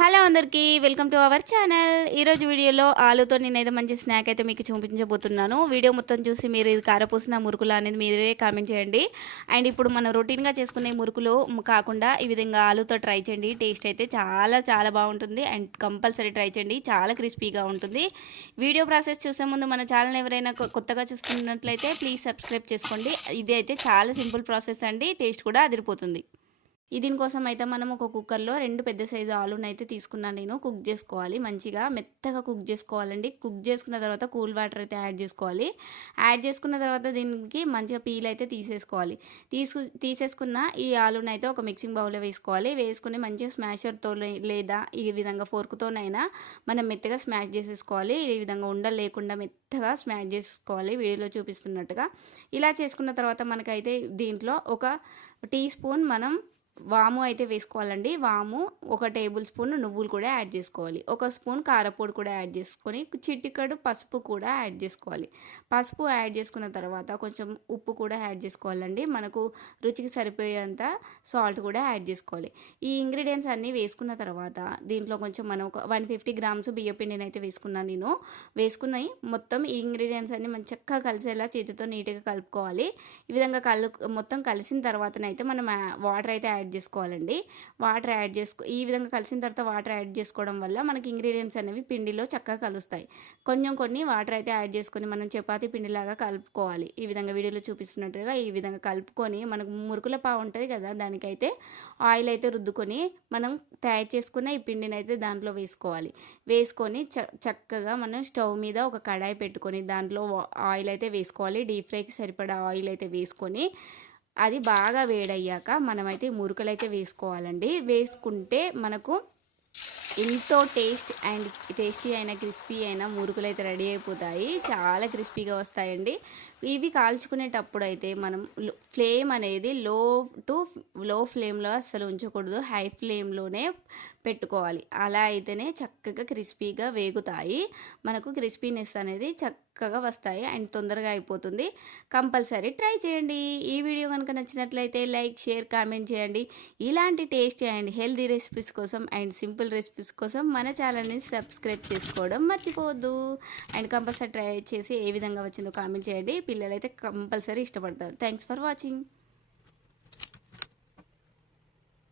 Hello అందరికీ welcome to our channel. ఈరోజు వీడియోలో ఆలుతో నేనైతే మంచి స్నాక్ అయితే మీకు చూపించబోతున్నాను. వీడియో మొత్తం చూసి మీరు ఇది కారపూసిన మురుకులు అనేది మీరే కామెంట్ చేయండి. అండ్ ఇప్పుడు మనం రొటీన్గా చేసుకునే మురుకులు కాకుండా ఈ విధంగా ఆలుతో ట్రై చేయండి. టేస్ట్ అయితే చాలా చాలా బాగుంటుంది. అండ్ కంపల్సరీ ట్రై చేయండి. చాలా క్రిస్పీగా ఉంటుంది. వీడియో ప్రాసెస్ చూసే ముందు మన ఛానల్ ఎవరైనా కొత్తగా చూసుకున్నట్లయితే ప్లీజ్ సబ్స్క్రైబ్ చేసుకోండి. ఇది అయితే చాలా సింపుల్ ప్రాసెస్ అండి. టేస్ట్ కూడా అదిరిపోతుంది. దీనికోసం అయితే మనం ఒక కుక్కర్లో రెండు పెద్ద సైజు ఆలూని అయితే తీసుకున్నాను నేను. కుక్ చేసుకోవాలి. మంచిగా మెత్తగా కుక్ చేసుకోవాలండి. కుక్ చేసుకున్న తర్వాత కూల్ వాటర్ అయితే యాడ్ చేసుకోవాలి. యాడ్ చేసుకున్న తర్వాత దీనికి మంచిగా పీల్ అయితే తీసేసుకోవాలి. తీసుకు తీసేసుకున్న ఈ ఆలూని అయితే ఒక మిక్సింగ్ బౌల్లో వేసుకోవాలి. వేసుకుని మంచిగా స్మాషర్తో లేదా ఈ విధంగా ఫోర్క్తోనైనా మనం మెత్తగా స్మాష్ చేసేసుకోవాలి. ఈ విధంగా ఉండలు లేకుండా మెత్తగా స్మాష్ చేసుకోవాలి వీడియోలో చూపిస్తున్నట్టుగా. ఇలా చేసుకున్న తర్వాత మనకైతే దీంట్లో ఒక టీ స్పూన్ మనం వాము అయితే వేసుకోవాలండి. వాము ఒక టేబుల్ స్పూన్ నువ్వులు కూడా యాడ్ చేసుకోవాలి. ఒక స్పూన్ కారపొడి కూడా యాడ్ చేసుకొని చిటికడు పసుపు కూడా యాడ్ చేసుకోవాలి. పసుపు యాడ్ చేసుకున్న తర్వాత కొంచెం ఉప్పు కూడా యాడ్ చేసుకోవాలండి. మనకు రుచికి సరిపోయేంత సాల్ట్ కూడా యాడ్ చేసుకోవాలి. ఈ ఇంగ్రీడియంట్స్ అన్నీ వేసుకున్న తర్వాత దీంట్లో కొంచెం మనం ఒక వన్ ఫిఫ్టీ గ్రామ్స్ బియ్యపిండిని అయితే వేసుకున్నాను నేను. వేసుకున్నాయి. మొత్తం ఈ ఇంగ్రీడియంట్స్ అన్ని మంచి చక్కగా కలిసేలా చేతితో నీట్గా కలుపుకోవాలి. ఈ విధంగా కలు మొత్తం కలిసిన తర్వాతనైతే మనం వాటర్ అయితే యాడ్ చేసుకోవాలండి. వాటర్ యాడ్ చేసుకో ఈ విధంగా కలిసిన తర్వాత వాటర్ యాడ్ చేసుకోవడం వల్ల మనకి ఇంగ్రీడియంట్స్ అనేవి పిండిలో చక్కగా కలుస్తాయి. కొంచెం కొన్ని వాటర్ అయితే యాడ్ చేసుకొని మనం చపాతి పిండిలాగా కలుపుకోవాలి. ఈ విధంగా వీడియోలో చూపిస్తున్నట్టుగా ఈ విధంగా కలుపుకొని మనకు మురుకుల పావు ఉంటుంది కదా దానికైతే ఆయిల్ అయితే రుద్దుకొని మనం తయారు చేసుకున్న ఈ పిండిని అయితే దాంట్లో వేసుకోవాలి. వేసుకొని చ చక్కగా మనం స్టవ్ మీద ఒక కడాయి పెట్టుకొని దాంట్లో ఆయిల్ అయితే వేసుకోవాలి. డీప్ ఫ్రైకి సరిపడా ఆయిల్ అయితే వేసుకొని అది బాగా వేడయ్యాక మనమైతే మురుకులు అయితే వేసుకోవాలండి. వేసుకుంటే మనకు ఎంతో టేస్ట్ అండ్ టేస్టీ అయిన క్రిస్పీ అయిన మురుకులు అయితే రెడీ అయిపోతాయి. చాలా క్రిస్పీగా వస్తాయండి. ఇవి కాల్చుకునేటప్పుడు అయితే మనం ఫ్లేమ్ అనేది లో టు లో ఫ్లేమ్లో అస్సలు ఉంచకూడదు. హై ఫ్లేమ్లోనే పెట్టుకోవాలి. అలా అయితేనే చక్కగా క్రిస్పీగా వేగుతాయి. మనకు క్రిస్పీనెస్ అనేది చక్కగా వస్తాయి అండ్ తొందరగా అయిపోతుంది. కంపల్సరీ ట్రై చేయండి. ఈ వీడియో కనుక నచ్చినట్లయితే లైక్ షేర్ కామెంట్ చేయండి. ఇలాంటి టేస్టీ అండ్ హెల్దీ రెసిపీస్ కోసం అండ్ సింపుల్ రెసిపీస్ కోసం మన ఛానల్ని సబ్స్క్రైబ్ చేసుకోవడం మర్చిపోవద్దు. అండ్ కంపల్సరీ ట్రై చేసి ఏ విధంగా వచ్చిందో కామెంట్ చేయండి. పిల్లలైతే కంపల్సరీ ఇష్టపడతారు. Thanks for watching